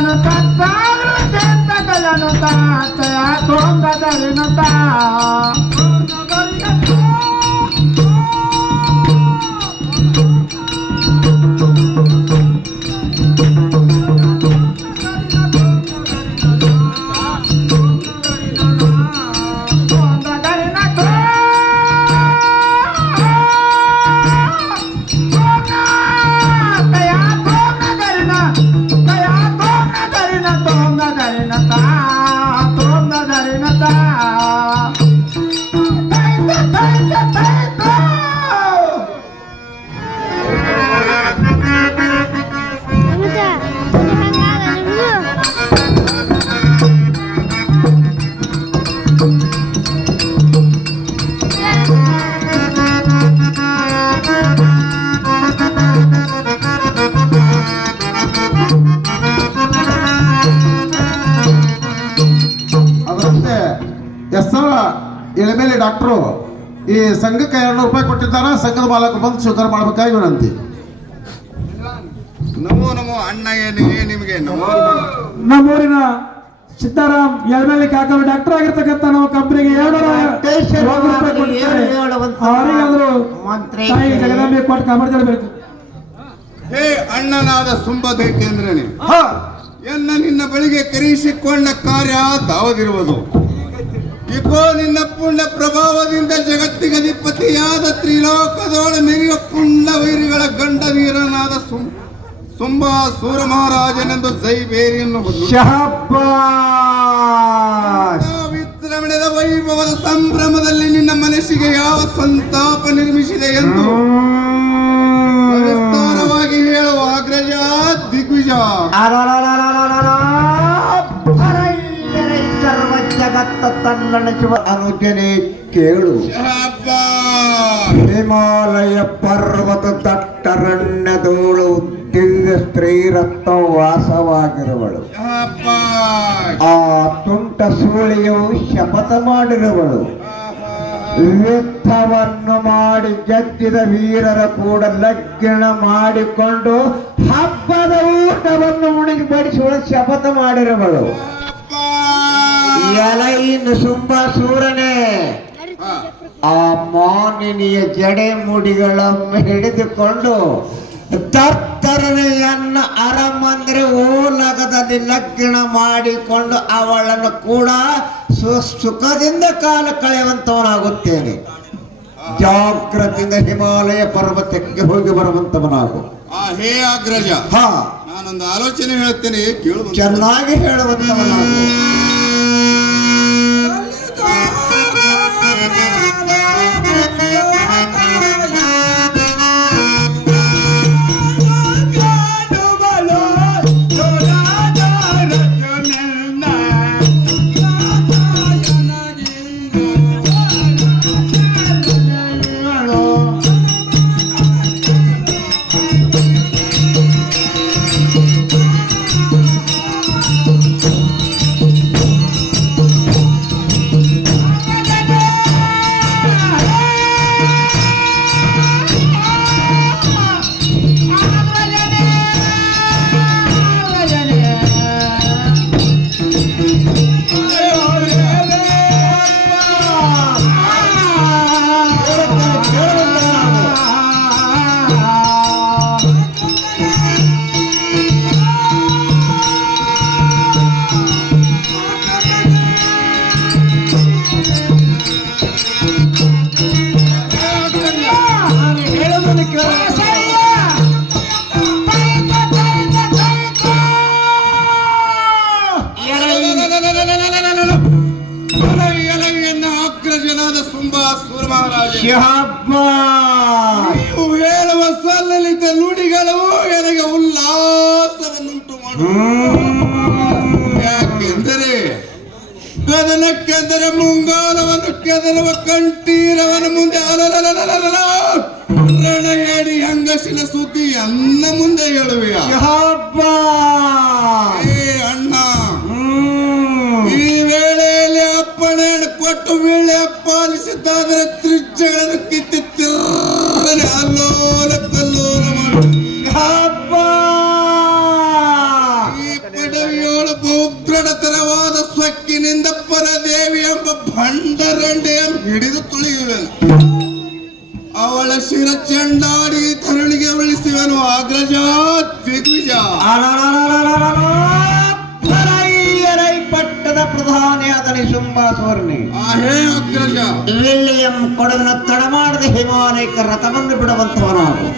తలను తాను చేతగలను తా తోందలను తా ತಾ ಹೌದಾ ಎಸ್ ಎಳೆಮೇಲೆ ಡಾಕ್ಟ್ರು ಈ ಸಂಘಕ್ಕೆ ಎರಡು ರೂಪಾಯಿ ಕೊಟ್ಟಿದ್ದಾರ ಸಂಘದ ಮಾಲಕ ಬಂದು ಸ್ವೀಕಾರ ಮಾಡ್ಬೇಕಾಗಿ ವಿನಂತಿ. ನಮೋ ನಮೋ ಅಣ್ಣ ಏನಿಗೆ ನಿಮಗೆ? ನಮೋ ನಮ್ಮೂರಿನ ಸಿದ್ದಾರಾಮ್ ಎಳಮೇಲೆ ಕಾಕರು ಡಾಕ್ಟರ್ ಆಗಿರ್ತಕ್ಕಂಥ ನಮ್ಮ ಕಂಪನಿಗೆ ತಾಯಿ ಜಗದಾಂಬೆ ಕೊಟ್ಟು ಕಾಪಾಡ್ತಿರ್ಬೇಕು ಹೇ ಅಣ್ಣನಾದ ಸುಂಬದೇಕೆಂದ್ರನೆ ಎನ್ನ ನಿನ್ನ ಬಳಿಗೆ ಕರೀಸಿಕೊಂಡ ಕಾರ್ಯ ತಾವದಿರುವುದು ಇಕೋ ನಿನ್ನ ಪುಣ್ಯ ಪ್ರಭಾವದಿಂದ ಜಗತ್ತಿಗೆ ಅಧಿಪತಿಯಾದ ತ್ರಿಲೋಕದೋಳ ಮೆರೆಯುವ ಪುಣ್ಯ ವೈರಿಗಳ ಗಂಡ ನೀರನಾದ ಸುಂ ತುಂಬಾ ಸೂರ ಮಹಾರಾಜನೆಂದು ಸೈಬೇರಿಯನ್ನು ವಿಜೃಂಭಣೆದ ವೈಭವದ ಸಂಭ್ರಮದಲ್ಲಿ ನಿನ್ನ ಮನಸ್ಸಿಗೆ ಯಾವ ಸಂತಾಪ ನಿರ್ಮಿಸಿದೆ ಎಂದು ವಿಸ್ತಾರವಾಗಿ ಹೇಳುವ ಅಗ್ರಜ ದಿಗ್ವಿಜ ತನ್ನಣಿಸುವ ಅನುಜನೆ ಕೇಳು. ಹಿಮಾಲಯ ಪರ್ವತ ತಟ್ಟರಣ್ಯದೋಳು ದಿವ್ಯ ಸ್ತ್ರೀರತ್ನ ವಾಸವಾಗಿರುವಳು. ಆ ತುಂಟ ಸೂಳಿಯು ಶಪಥ ಮಾಡಿರುವಳು. ಯುದ್ಧವನ್ನು ಮಾಡಿ ಗೆದ್ದಿದ ವೀರರ ಕೂಡ ಲಗ್ನ ಮಾಡಿಕೊಂಡು ಹಬ್ಬದ ಊಟವನ್ನು ಉಣಿಗೆ ಬಡಿಸುವ ಶಪಥ ಮಾಡಿರುವಳು. ಶಹಬ್ಬಾಸ್. ನುಸುಂಬ ಸುಂಬ ಸೂರನೇ. ಆ ಮಾನಿನಿಯ ಜಡೆ ಮುಡಿಗಳನ್ನು ಹಿಡಿದುಕೊಂಡು ತರ್ತರನೆಯನ್ನ ಅರಮಂದ್ರೆ ಓಲಗದಲ್ಲಿ ಲಗ್ನ ಮಾಡಿಕೊಂಡು ಅವಳನ್ನು ಕೂಡ ಸು- ಸುಖದಿಂದ ಕಾಲ ಕಳೆಯುವಂತವನಾಗುತ್ತೇನೆ. ಜಾಗ್ರತೆಯಿಂದ ಹಿಮಾಲಯ ಪರ್ವತಕ್ಕೆ ಹೋಗಿ ಬರುವಂತವನಾಗು. ಆ ಹೇ ಅಗ್ರಜ ಹಾ. ನಾನೊಂದು ಆಲೋಚನೆ ಹೇಳ್ತೇನೆ ಕೇಳು ಚೆನ್ನಾಗಿ ಹೇಳುವಂತವನಾಗು. ಅಗ್ರಜನಾದ ಸುಂಬಾ ಸೂರ ಮಹಾರಾಜ. ಶಹಬ್ಬಾಸ್ ನೀವು ಹೇಳುವ ಸಲ್ಲಲಿತ ನುಡಿಗಳು ನನಗೆ ಉಲ್ಲಾಸವನ್ನುಂಟು ಮಾಡು ಯಾಕೆಂದರೆ ಕದನಕ್ಕೆಂದರೆ ಮುಂಗಾಲವನ್ನು ಕೆದರುವ ಕಂಠೀರವನ ಮುಂದೆ ಅಲಲಲಲಲಲ ರಣ ಹೇಳಿ ಹಂಗಸಿನ ಸುದ್ದಿ ಅನ್ನ ಮುಂದೆ ಹೇಳುವೆಯ? ಏ ಅಣ್ಣ! ಕೊಟ್ಟು ವೇಳೆ ಪಾಲಿಸಿದ್ದಾದ್ರೆ ತ್ರಿಜ್ಯಗಳನ್ನು ಕಿತ್ತಿ ಅಲ್ಲೋಲ ಕಲ್ಲೋಲ ಈ ಪಡವಿಯೋಳು ಬಹುಗ್ರಣತನವಾದ ಸೊಕ್ಕಿನಿಂದ ಪರದೇವಿ ಎಂಬ ಭಂಡರಂಡೆಯ ಹಿಡಿದು ತುಳಿಯುವೆನು ಅವಳ ಶಿರ ಚಂಡಾಡಿ ತರುಣಿಗೆ ಉಳಿಸುವೆನು ಅಗ್ರಜಾ ದಿಗ್ವಿಜ ಪ್ರಧಾನಿ ಆತನಿ ಶುಂಭ ಸುವರ್ಣಿ ಆಹೇ ಅಗ್ರಜ ಲಿಲ್ಲಿಯಂ ಕೊಡನ್ನು ತಡಮಾಡದೆ ಹಿಮಾಲಯಕ್ಕೆ ರಥವನ್ನು ಬಿಡುವಂತವನಾಗು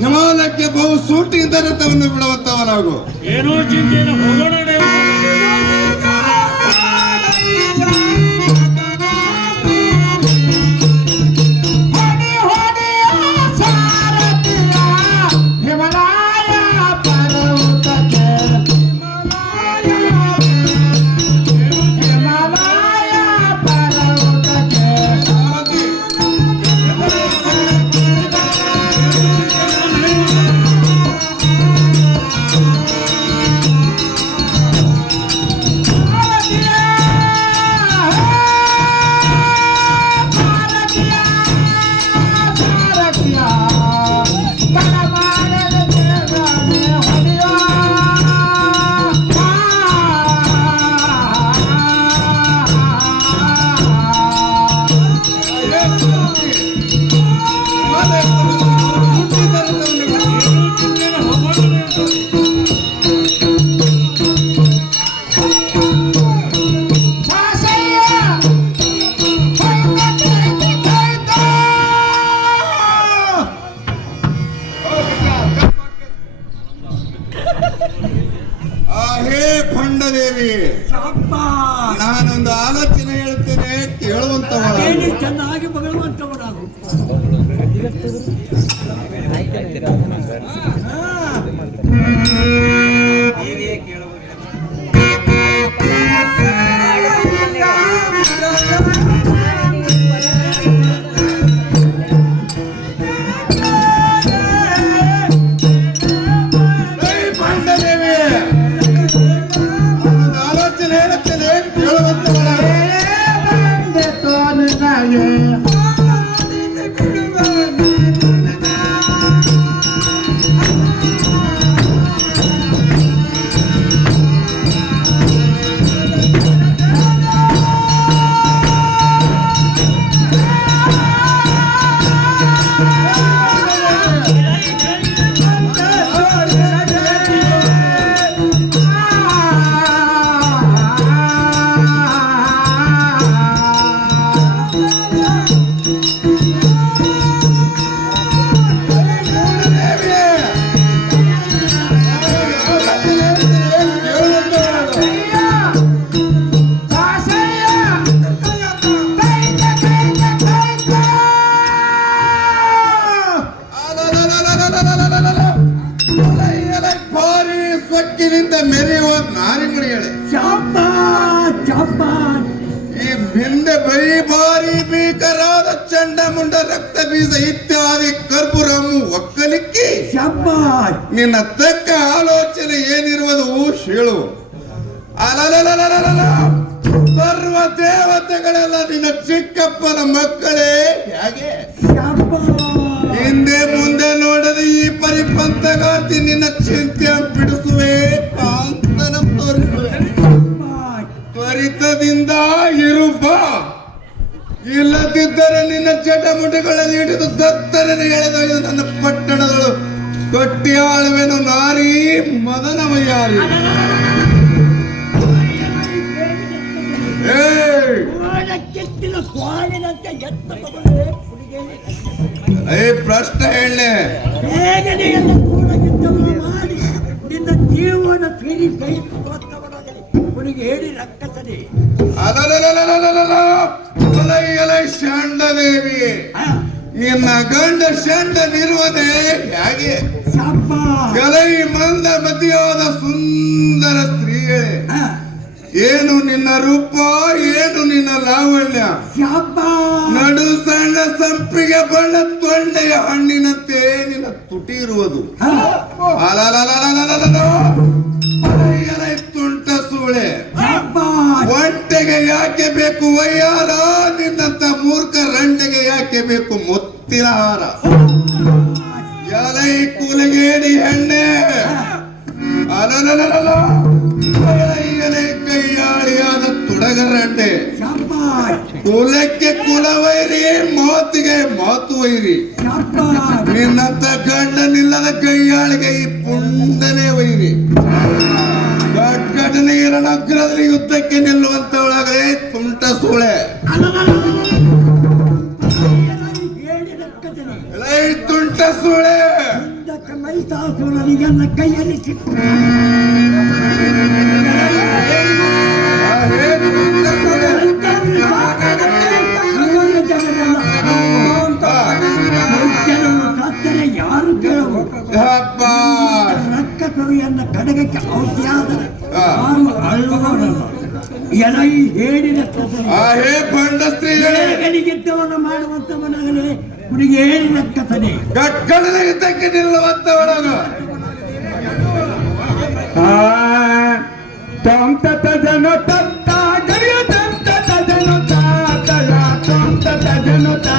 ಹಿಮಾಲಯಕ್ಕೆ ಬಹು ಸೂಟಿಯಿಂದ ರಥವನ್ನು ಬಿಡುವಂತವನಾಗು. ಏನೋ ಚಿಂತೆ ಹೋಗೋಣ ಮೆರೆಯುವ ಹೇಳಿ. ಈ ಹಿಂದೆ ಬರೀ ಭೀಕರಾದ ಚಂಡಮುಂಡ ರಕ್ತ ಬೀಜ ಇತ್ಯಾದಿ ಕರ್ಪುರಮು ಒಕ್ಕಲಿಕ್ಕಿ ನಿನ್ನ ತಕ್ಕ ಆಲೋಚನೆ ಏನಿರುವುದು ಹೇಳು ಅಲಲಲಲಲಲಲ. ಸರ್ವ ದೇವತೆಗಳೆಲ್ಲ ನಿನ್ನ ಚಿಕ್ಕಪ್ಪನ ಮಕ್ಕಳೇ. ಹೇಗೆ? ದೇವರ ನಿನ್ನ ಚಟ ಮುಟಿಗಳನ್ನು ಹಿಡಿದು ದತ್ತರನ್ನು ಎಳೆದೊಯ್ದು ನನ್ನ ಪಟ್ಟಣಗಳು ಕೊಟ್ಟಿಯಾಳುವೆನು ನಾರಿ ಮದನವಯ್ಯಾರಿ ಏ, ಪ್ರಶ್ನೆ ಹೇಳಿ ನಿನ್ನ ಜೀವನ ಅವನಿಗೆ ಹೇಳಿ ರಕ್ಕಸರಿ ದೇವಿ ನಿನ್ನ ಗಂಡ ಶಾಂಡನಿರುವುದೇ ಹೇಗೆ ಕಲೈ ಮಂದ ಮತಿಯಾದ ಸುಂದರ ಸ್ತ್ರೀಯೇ ಏನು ನಿನ್ನ ರೂಪ ಏನು ನಿನ್ನ ಲಾವಣ್ಯ ನಡು ಸಣ್ಣ ಸಂಪಿಗೆ ಬಣ್ಣ ತೊಂಡೆಯ ಹಣ್ಣಿನಂತೆ ನಿನ್ನ ತುಟಿ ಇರುವುದು ಯಾಕೆ ಬೇಕು ವಯ್ಯಾರ? ನಿನ್ನಂತ ಮೂರ್ಖ ರಂಡೆಗೆ ಯಾಕೆ ಬೇಕು ಮುತ್ತಿನ ಹಾರ ಯಾಲೈ ಕೂಲಗೇಡಿ ಹೆಣ್ಣೆ. ಅಲಲಲಲಲ. ಎಲೆ ಕೈಯಾಳಿಯಾದ ರಂಡೆ. ಕುಲಕ್ಕೆ ಕುಲವೈರಿ ಮಾತಿಗೆ ಮಾತು ವೈರಿ ನಿನ್ನಂತ ಗಂಡನಿಲ್ಲದ ಕೈಯಾಳಿಗೆ ಈ ಪುಂಡನೇ ವೈರಿ ಘಟನೆ ನೀರ ನಗ್ರದಲ್ಲಿ ಯುದ್ಧಕ್ಕೆ ನಿಲ್ಲುವಂತವಳಾಗಲೇ ಕಥನೆ ಎಲೈ ತುಂಟ ಸೂಳೆ ಇದಕ್ಕೆ ಮೈಸಾಸುರನಿಗೆಲ್ಲ ಕೈಯಲ್ಲಿ ಸಿಕ್ಕ ಯಾರು ಕೇಳುವರು ಅಬ್ಬಾ. ರಕ್ಕಸರಿಯನ್ನ ಕಡಗಕ್ಕೆ ಔಷಧಿಯಾದರೆ. ಯಾರು ಅಳುವವರಲ್ಲ ಎಲೈ ಹೇಳಿದ ಕಥನೆ ಆ ಹೇ ಬಂಡ ಸ್ತ್ರೀಗಳೇ ಬೇಗನಿಗಿದ್ದವನು ಮಾಡುವಂತವನಾಗಲೇ ಅವನಿಗೆ ಹೇಳಿದ ಕಥನೆ ಗಟ್ಗಡದ ಯುದ್ಧಕ್ಕೆ ನಿಲ್ಲುವಂತವಳಾಗ ತಂ ತತ ಜನ ತತ್ತ ಜಯ ತಂತ ತಜನು ಜನ ತಾತಯ ತಂ ತತ ಜನ ತಾ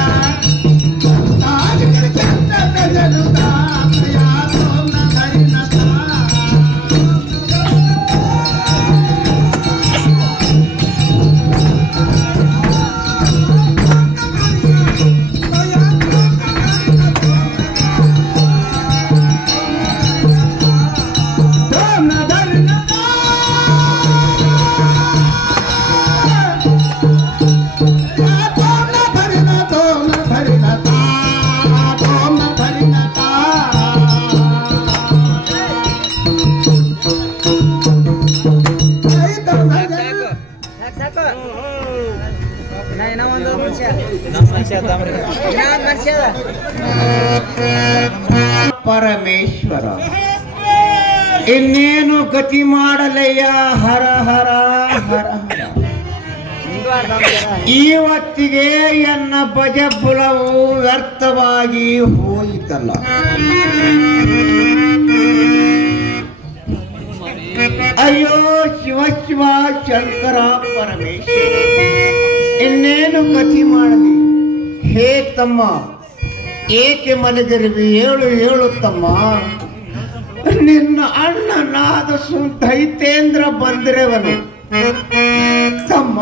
ಪರಮೇಶ್ವರ, ಇನ್ನೇನು ಗತಿ ಮಾಡಲಯ್ಯ? ಹರ ಹರ ಹರ ಇವತ್ತಿಗೆ ಎನ್ನ ಬುಲವು ವ್ಯರ್ಥವಾಗಿ ಹೋಯಿತಲ್ಲ. ಅಯ್ಯೋ, ಶಿವ ಶಿವ, ಶಂಕರ, ಪರಮೇಶ್ವರ, ಇನ್ನೇನು ಗತಿ ಮಾಡಲಿ? ಹೇ ತಮ್ಮ ಏಕೆ ಮಲಗಿರುವಿ ಹೇಳು ಹೇಳು ತಮ್ಮ. ನಿನ್ನ ಅಣ್ಣನಾದ ಸು ಬಂದಿರವನು. ತಮ್ಮ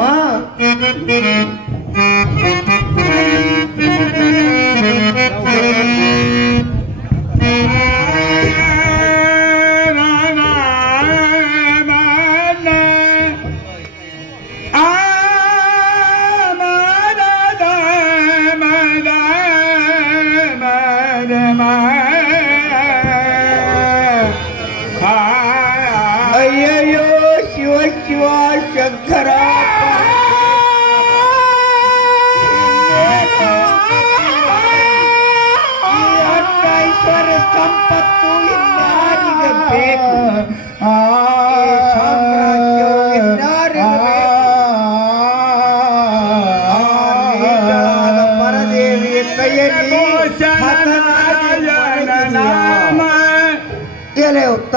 ಅಯ್ಯಯ್ಯೋ ಶಿವ ಶಿವ ಶಂಕರ ಈ ಅಷ್ಟ ಐಶ್ವರ್ಯ ಸಂಪತ್ತು ಇನ್ನಾರಿಗೆ ಬೇಕು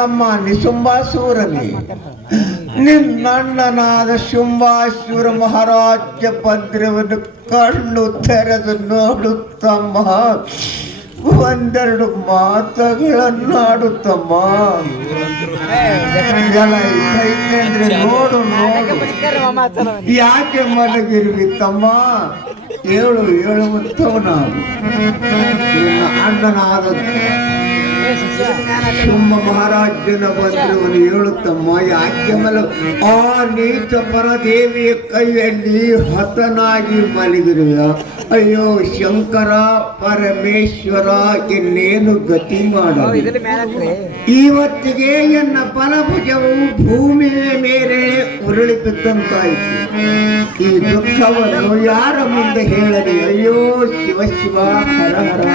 ತಮ್ಮ ನಿಶುಂಬಾಸೂರನೇ ನಿನ್ನಣ್ಣನಾದ ಶುಂಬಾಸೂರ ಮಹಾರಾಜ ಪದ್ರವನ್ನು ಕಣ್ಣು ತೆರೆದು ನೋಡುತ್ತಮ್ಮ. ಒಂದೆರಡು ಮಾತುಗಳನ್ನಾಡುತ್ತಮ್ಮ. ನೋಡು ನೋಡು. ಯಾಕೆ ಮಲಗಿರ್ವಿ ತಮ್ಮ ಹೇಳು ಹೇಳುವಂತವ ನಾವು ಅಣ್ಣನಾದ ಶುಂಭ ಮಹಾರಾಜನ ಬಂದಿರುವನು ಹೇಳುತ್ತಮ್ಮ ಯಾಕೆ ಮಲ ಆ ನೀಚ ಪರದೇವಿಯ ಕೈಯಲ್ಲಿ ಹತನಾಗಿ ಮಲಗಿರುವ. ಅಯ್ಯೋ ಶಂಕರ ಪರಮೇಶ್ವರ ಇನ್ನೇನು ಗತಿ ಮಾಡ ಇವತ್ತಿಗೆ ಎನ್ನ ಫಲಭುಜವು ಭೂಮಿಯ ಮೇಲೆ ಉರುಳಿ ಬಿದ್ದಂತಾಯಿತು ಈ ದುಃಖವನ್ನು ಯಾರ ಮುಂದೆ ಹೇಳಲಿ? ಅಯ್ಯೋ ಶಿವ ಶಿವ ಹರ ಹರ.